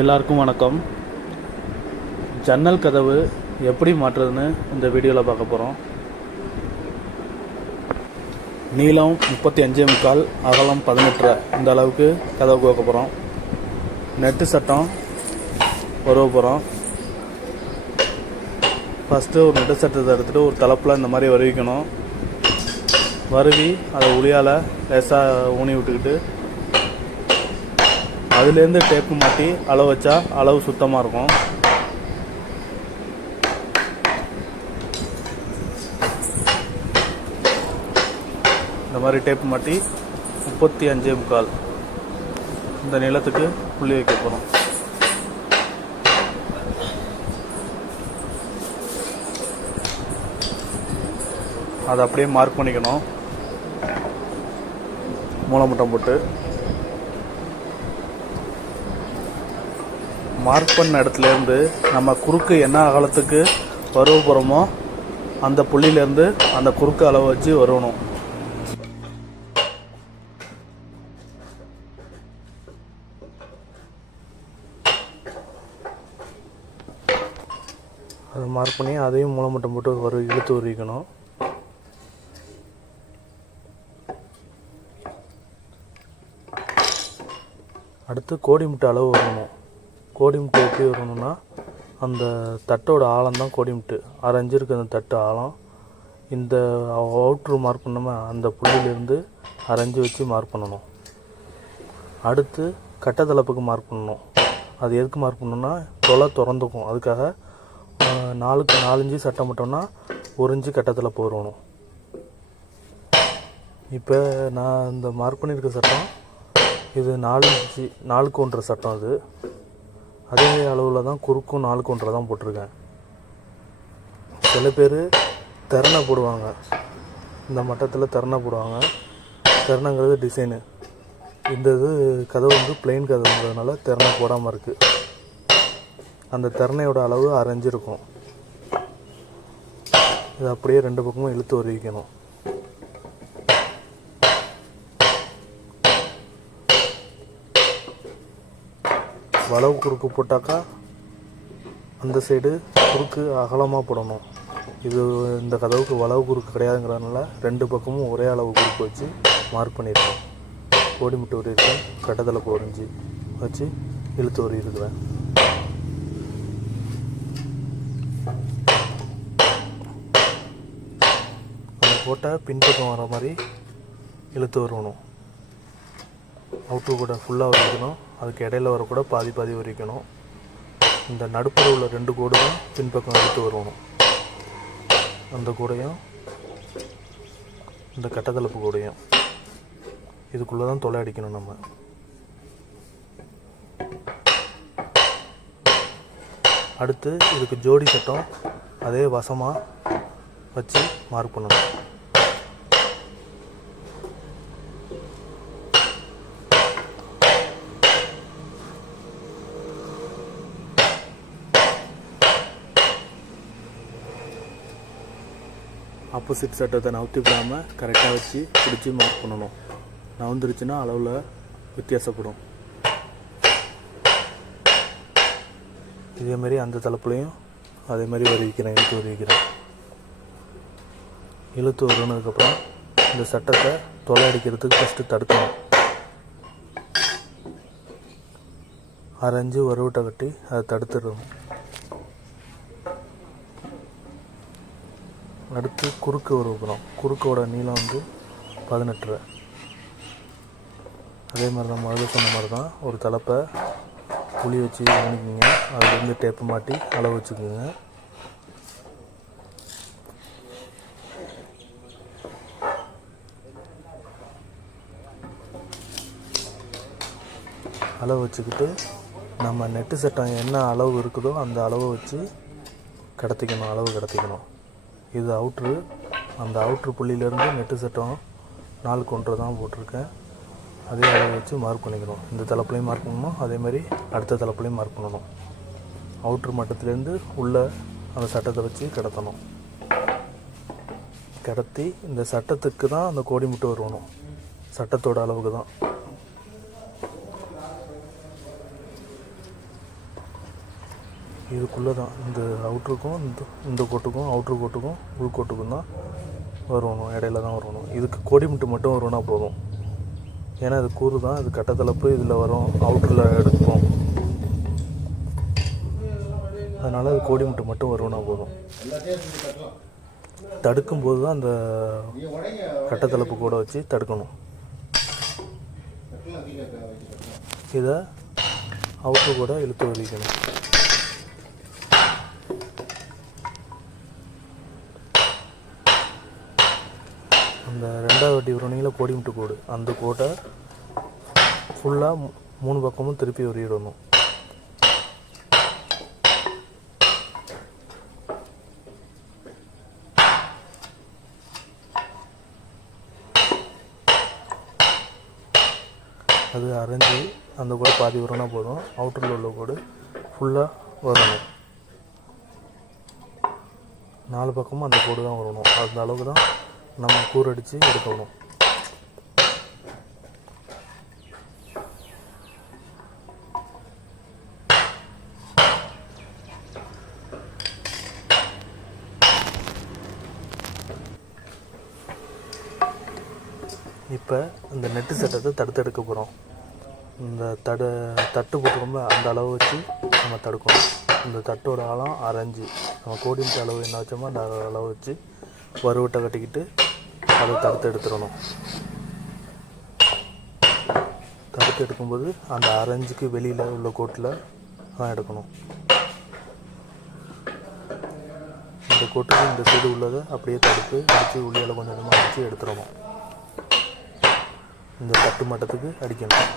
எல்லாருக்கும் வணக்கம். ஜன்னல் கதவு எப்படி மாற்றுறதுன்னு இந்த வீடியோவில் பார்க்க போகிறோம். நீளம் 35.25, அகலம் 18 இந்த அளவுக்கு கதவு கோக்க போகிறோம். நெட்டு சட்டம் உருவ போகிறோம். ஃபஸ்ட்டு ஒரு நெட்டு சட்டத்தை எடுத்துகிட்டு ஒரு தலைப்பில் இந்த மாதிரி வருவிக்கணும். வருவி அதை உளியால் லேசாக ஊனி விட்டுக்கிட்டு அதுலேருந்து டேப்பு மாட்டி அளவு வச்சா அளவு சுத்தமாக இருக்கும். இந்த மாதிரி டேப்பு மாட்டி 35.25 இந்த நீளத்துக்கு புள்ளி வைக்க போகிறோம். அதை அப்படியே மார்க் பண்ணிக்கணும். மூலமுட்டம் போட்டு மார்க் பண்ண இடத்துலேருந்து நம்ம குறுக்கு என்ன அகலத்துக்கு வருவ போகிறோமோ அந்த புள்ளியிலேருந்து அந்த குறுக்கு அளவு வச்சு வருவணும். அதை மார்க் பண்ணி அதையும் மூலமட்டம் போட்டு இழுத்து உருவிக்கணும். அடுத்து கோடி முட்டை அளவு வரணும். கோடி முட்டை எப்படி வரணும்னா, அந்த தட்டோட ஆழம் தான் கோடி முட்டை. 1/2 இன்ச்சு இருக்குது அந்த தட்டு ஆழம். இந்த அவுட்ரு மார்க் பண்ணோமா அந்த புள்ளியிலேருந்து 1/2 இன்ச்சு வச்சு மார்க் பண்ணணும். அடுத்து கட்டத்தளப்புக்கு மார்க் பண்ணணும். அது எதுக்கு மார்க் பண்ணணும்னா, தொலை திறந்துக்கும். அதுக்காக 4க்கு 4 இன்ச்சு சட்டம் மட்டும்னா 1 இன்ச்சு கட்டத்தளப்பு வரணும். இப்போ நான் இந்த மார்க் பண்ணியிருக்க சட்டம் இது 4 இன்ச்சு 4க்கு 1 சட்டம். அது அதே அளவில் தான் குறுக்கும் 4க்கு 1 தான் போட்டிருக்கேன். சில பேர் திறனை போடுவாங்க. இந்த மட்டத்தில் திறனை போடுவாங்க. திறனைங்கிறது டிசைனு. இந்த இது கதவு வந்து பிளெயின் கதவுங்கிறதுனால திறனை போடாமல் இருக்குது. அந்த திறனையோட அளவு 1/2 இன்ச்சு இருக்கும். இது அப்படியே 2 பக்கமும் இழுத்து வருவிக்கணும். வளவு குறுக்கு போட்டாக்கா அந்த சைடு குறுக்கு அகலமாக போடணும். இது இந்த கதவுக்கு வளவு குறுக்கு கிடையாதுங்கிறதுனால 2 பக்கமும் ஒரே அளவு குறுக்கு வச்சு மார்க் பண்ணியிருக்கேன். கோடி முட்டை உரியிருக்கேன். கட்டத்தளப்பு 1 இன்ச்சு வச்சு இழுத்து உரியிருக்கிறேன். அந்த கோட்டை பின்பக்கம் வர மாதிரி இழுத்து வருவணும். அவுட்ரு கூட ஃபுல்லாக வரைக்கணும். அதுக்கு இடையில வர கூட பாதி பாதி வரைக்கணும். இந்த நடுப்புற உள்ள 2 கோடு தான் பின்பக்கம் எடுத்து வரணும். அந்த கூடையும் இந்த கட்டத்தளப்பு கூடையும் இதுக்குள்ளே தான் தொலை அடிக்கணும். நம்ம அடுத்து இதுக்கு ஜோடி சட்டம் அதே வசமாக வச்சு மார்க் பண்ணணும். ஆப்போசிட் சட்டத்தை நவுத்தி விடாமல் கரெக்டாக வச்சு பிடிச்சி மார்க் பண்ணணும். நவுந்துருச்சுன்னா அளவில் வித்தியாசப்படும். இதேமாரி அந்த தலைப்புலையும் அதேமாதிரி வருவிக்கிறேன். இழுத்து வருவிக்கிறேன். இழுத்து வருனதுக்கப்புறம் இந்த சட்டத்தை தொலை அடிக்கிறதுக்கு ஃபஸ்ட்டு தடுக்கணும். 1/2 இன்ச்சு வருவிட்டை கட்டி அதை தடுத்துடணும். அடுத்து குறுக்கு வருவோம். குறுக்கோட நீளம் வந்து 18. அதே மாதிரி தான் முதல்ல சொன்ன மாதிரி தான் ஒரு தலைப்பை புளி வச்சு ஊனிக்குங்க. அதுலேருந்து டேப்பு மாட்டி அளவு வச்சுக்கோங்க. அளவு வச்சுக்கிட்டு நம்ம நெட்டு சட்டம் என்ன அளவு இருக்குதோ அந்த அளவை வச்சு கடத்திக்கணும். அளவு கடத்திக்கணும். இது அவுட்ரு. அந்த அவுட்ரு புள்ளியிலேருந்து நெட்டு சட்டம் 4க்கு 1 தான் போட்டிருக்கேன். அதே அளவு வச்சு மார்க் பண்ணிக்கணும். இந்த தலைப்புலையும் மார்க் பண்ணணும். அதேமாதிரி அடுத்த தலைப்புலையும் மார்க் பண்ணணும். அவுட்ரு மட்டத்துலேருந்து உள்ளே அந்த சட்டத்தை வச்சு கடத்தணும். கடத்தி இந்த சட்டத்துக்கு தான் அந்த கோடி முட்டை வரணும். சட்டத்தோட அளவுக்கு தான். இதுக்குள்ளே தான் இந்த அவுட்ருக்கும் இந்த கோட்டுக்கும் அவுட்ரு கோட்டுக்கும் உள்கோட்டுக்கும் தான் வரணும், இடையில தான் வரணும். இதுக்கு கோடிமுட்டு மட்டும் வரும்னா போதும். ஏன்னா இது கூறு தான், இது கட்டத்தலப்பு இதில் வரும், அவுட்டரில் எடுக்கும். அதனால் அது கோடிமுட்டு மட்டும் வரும்னா போதும். தடுக்கும்போது தான் அந்த கட்டத்தலப்பு கூட வச்சு தடுக்கணும். இதை அவுட்ரு கூட இழுத்து வலிக்கணும். அந்த 2வது வட்டி உரணியில் கோடிமுட்டு கோடு, அந்த கோட்டை ஃபுல்லாக 3 பக்கமும் திருப்பி உருவிடணும். அது அரைஞ்சி அந்த கோடு பாதி வரணும்னா போதும். அவுட்டரில் உள்ள கோடு ஃபுல்லாக வரணும். 4 பக்கமும் அந்த கோடு தான் வரணும். அந்த அளவுக்கு தான் நம்ம கூறு அடித்து எடுக்கணும். இப்போ இந்த நெட்டு சட்டத்தை தடுத்தெடுக்க போகிறோம். இந்த தட்டு போட்டுக்கோம்ப அந்த அளவு வச்சு நம்ம தடுக்கணும். இந்த தட்டோட ஆழம் அரைஞ்சி நம்ம கோடிமுட்டு அளவு என்ன வச்சோமோ அந்த அளவு வச்சு வறுவட்டை கட்டிக்கிட்டு அதை தடுத்து எடுத்துடணும். தடுத்து எடுக்கும்போது அந்த அரைஞ்சிக்கு வெளியில் உள்ள கோட்டில் தான் எடுக்கணும். இந்த கோட்டுக்கு இந்த சைடு உள்ளதை அப்படியே தடுத்து அடித்து உள்ளியால் கொஞ்சம் கொஞ்சமாக அடித்து எடுத்துடணும். இந்த தட்டு மட்டத்துக்கு அடிக்கணும்.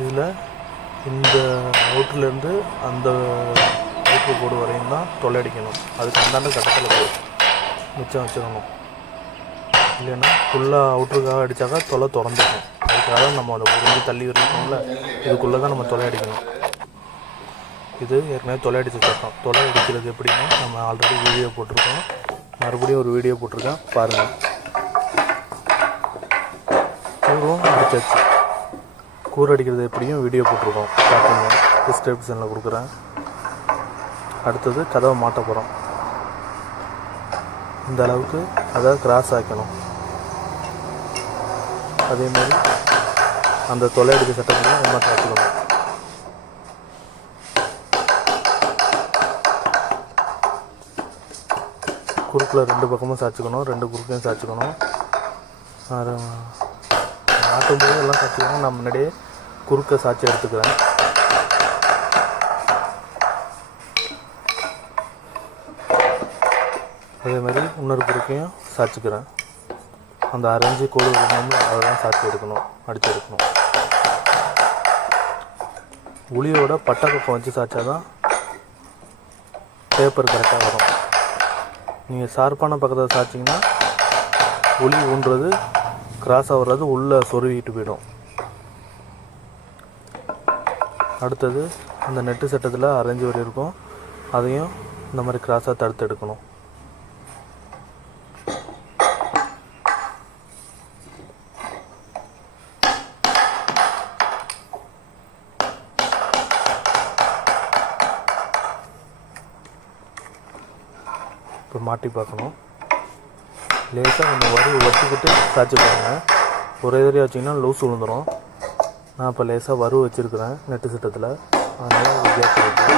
இதில் இந்த அவுட்லேருந்து அந்த அவுட்ரு கோடு வரையும் தான் தொலை அடிக்கணும். அதுக்கு அந்தாண்ட கட்டத்தில் போய் மிச்சம் வச்சுக்கணும். இல்லைன்னா ஃபுல்லாக அவுட்ருக்காக அடித்தாக்கா தொலை திறந்துக்கணும். அதுக்காக நம்ம அதை உறிஞ்சி தள்ளி இருக்கோம்ல, இதுக்குள்ளே தான் நம்ம தொலை அடிக்கணும். இது ஏற்கனவே தொலை அடித்து சட்டம். தொலை அடிக்கிறது எப்படின்னா நம்ம ஆல்ரெடி வீடியோ போட்டிருக்கோம், மறுபடியும் ஒரு வீடியோ போட்டிருக்கேன் பாருங்கள். கூறும் அடிச்சாச்சு. கூறு அடிக்கிறது எப்படியும் வீடியோ போட்டிருக்கோம், பார்த்துங்க, டிஸ்கிரிப்ஷனில் கொடுக்குறேன். அடுத்தது கதவை மாட்ட போகிறோம். இந்த அளவுக்கு அதை கிராஸ் ஆக்கணும். அதேமாதிரி அந்த தொலை அடித்த சட்டத்தில் நம்ம சாப்பிடணும். குறுக்கில் 2 பக்கமும் சாய்ச்சிக்கணும், 2 குறுக்கையும் சாய்ச்சிக்கணும். ஆட்டும்போது எல்லாம் சாய்ச்சிக்கணும். நான் முன்னாடியே குறுக்கை சாய்ச்சி எடுத்துக்கிறேன். அதேமாதிரி இன்னொரு குறுக்கையும் சாய்ச்சிக்கிறேன். அந்த அரைஞ்சி கோடு நம்ம அதை தான் சாய்ச்சி எடுக்கணும், அடித்து எடுக்கணும். உளியோட பட்டை பக்கம் வச்சு சாய்ச்சா தான் பேப்பர் கரெக்டாக வரும். நீங்கள் ஷார்ப்பான பக்கத்தை சாய்ச்சிங்கன்னா உளி ஊன்றது கிராஸாக வர்றது உள்ளே சொருவிட்டு போயிடும். அடுத்தது அந்த நெட்டு சட்டத்தில் அரைஞ்சி வரி இருக்கும், அதையும் இந்த மாதிரி கிராஸாக தடுத்து எடுக்கணும். இப்போ மாட்டி பார்க்கணும். லேசாக நம்ம வரி வச்சுக்கிட்டு சாய்ச்சி பாருங்கள். ஒரே தடவை வச்சிங்கன்னா லூஸ் விழுந்துடும். நான் இப்போ லேசாக வறு வச்சுருக்கிறேன் நெட்டு சட்டத்தில், அதனால் ஒரு கேப் இருக்குது.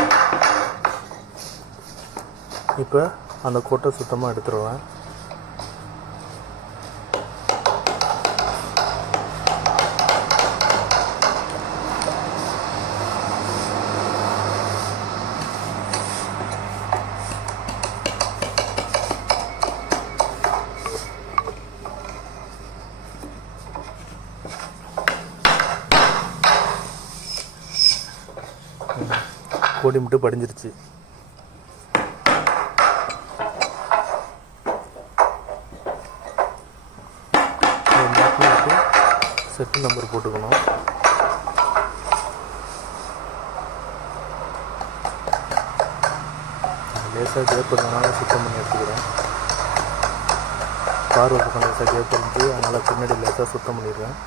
இப்போ அந்த கோட்டை சுத்தமாக எடுத்துருவேன். கோடி முட்டு படிஞ்சிருச்சு. செட்டு நம்பர் போட்டுக்கணும். லேசாக கேப் இருந்ததுனால சுத்தம் பண்ணி எடுத்துக்கிறேன். பார்வை பக்கம் லேசாக கேப் இருந்து அதனால் பின்னாடி லேசாக சுத்தம் பண்ணிடுறேன்.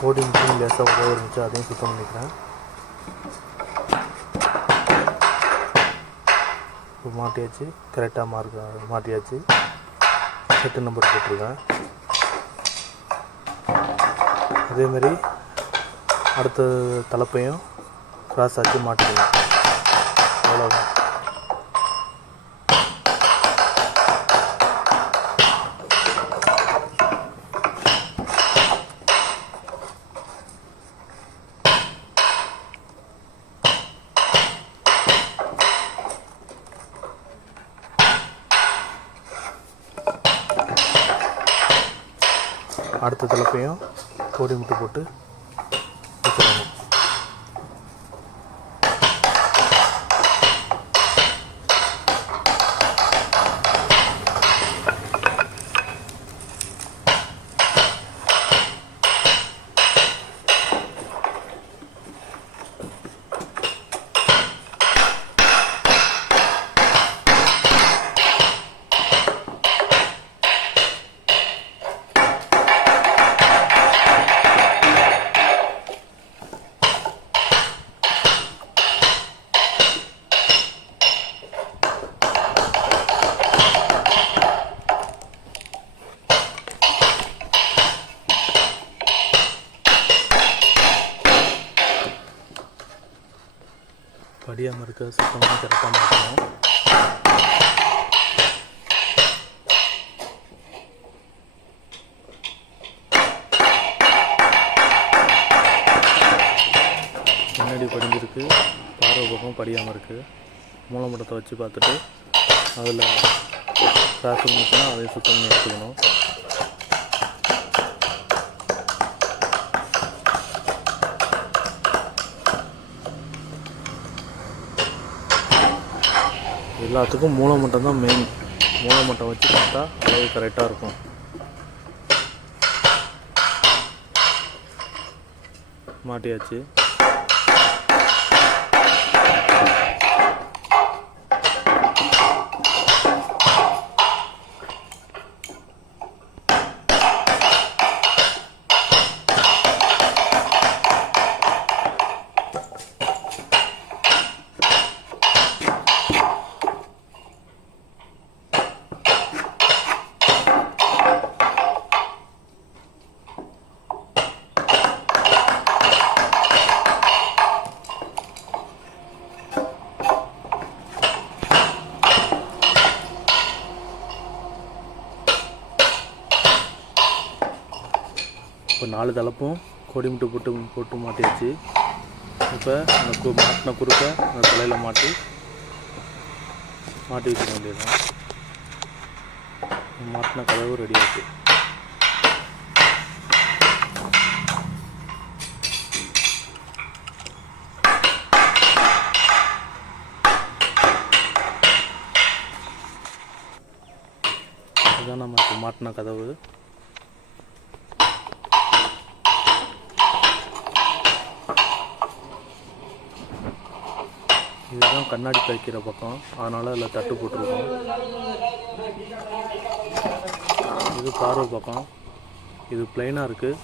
கோடி முட்டும் லேசாக உதவி இருந்துச்சு, அதையும் சுத்தம் பண்ணிக்கிறேன். இப்போ மாட்டியாச்சு, கரெக்டாக மாட்டியாச்சு. செட்டு நம்பர் போட்டிருக்கேன். அதேமாரி அடுத்த தலைப்பையும் கிராஸ் ஆச்சு மாட்டிக்கணும். அவ்வளோதான். அடுத்த தலைப்பையும் கோடி முட்டு போட்டு வச்சிடணும். படியாமல் இருக்க சுத்தமாக கரெக்டாக மாற்றணும். முன்னாடி படிஞ்சிருக்கு, பார்வை பக்கம் படியாமல் இருக்குது. மூலமட்டத்தை வச்சு பார்த்துட்டு அதில் கிராஸ் இருந்துச்சுன்னா அதையும் சுத்தம் பண்ணி எடுத்துக்கணும். எல்லாத்துக்கும் மூலமட்டம் தான் மெயின். மூலமட்டம் வச்சு பார்த்தா அளவு கரெக்டாக இருக்கும். மாட்டியாச்சு. இப்போ 4 தலைப்பும் கோடி முட்டு போட்டு மாட்டியாச்சு. இப்போ அந்த மாட்டின குறுக்க அந்த தலையில் மாட்டி வச்சுக்க வேண்டியதுதான். மாட்டின கதவு ரெடி ஆச்சு. இதுதான் நம்ம இப்போ மாட்டின கதவு. இதுதான் கண்ணாடி தைக்கிற பக்கம், அதனால் அதில் தட்டு போட்டிருக்கோம். இது பார்வை பக்கம், இது பிளைனாக இருக்குது.